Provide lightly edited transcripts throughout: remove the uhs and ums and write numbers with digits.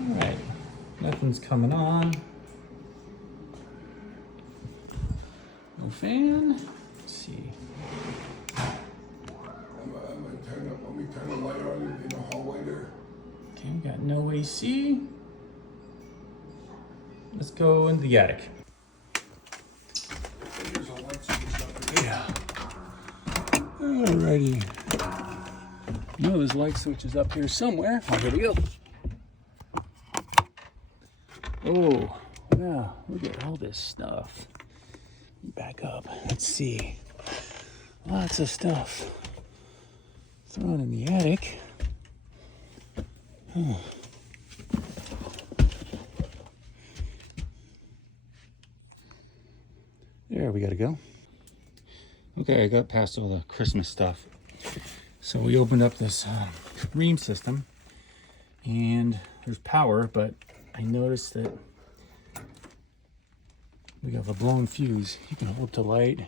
All right, nothing's coming on. No fan. Let's see. Let me turn the light on in the hallway there. Okay, we got no AC. Let's go into the attic. There's a light switch up there. Yeah. Alrighty. You know there's light switches up here somewhere. Oh, here we go. Oh, wow, look at all this stuff. Back up, let's see. Lots of stuff thrown in the attic. Huh. There we gotta go. Okay, I got past all the Christmas stuff. So we opened up this ream system and there's power, but I noticed that we have a blown fuse. You can hold up to light,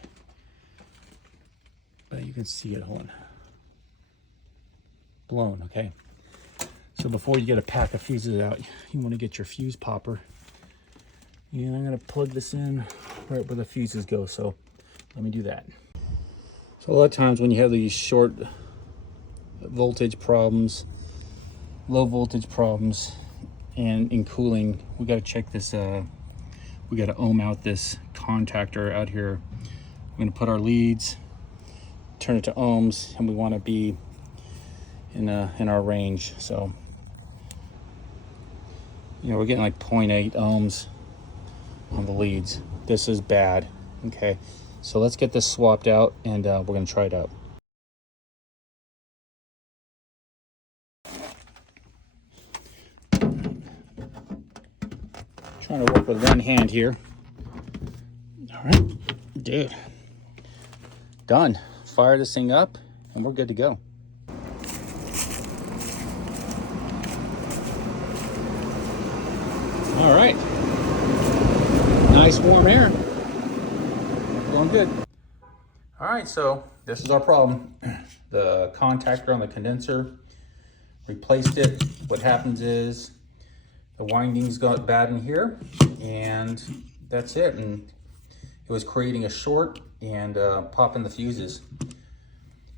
but you can see it, hold on. Blown, okay? So before you get a pack of fuses out, you wanna get your fuse popper. And I'm gonna plug this in right where the fuses go, so let me do that. So a lot of times when you have these short voltage problems, low voltage problems, and in cooling, we gotta check this, we gotta ohm out this contactor out here. We're gonna put our leads, turn it to ohms, and we wanna be in our range. So, you know, we're getting like 0.8 ohms on the leads. This is bad, okay? So let's get this swapped out and we're gonna try it out. Trying to work with one hand here. All right, dude. Done. Fire this thing up and we're good to go. All right. Nice warm air. Going good. All right, so this is our problem. The contactor on the condenser, replaced it. What happens is the windings got bad in here and that's it. And it was creating a short and popping the fuses.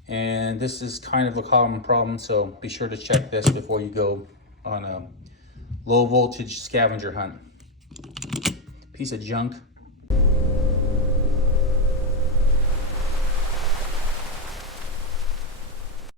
And this is kind of a common problem, so be sure to check this before you go on a low voltage scavenger hunt. Piece of junk.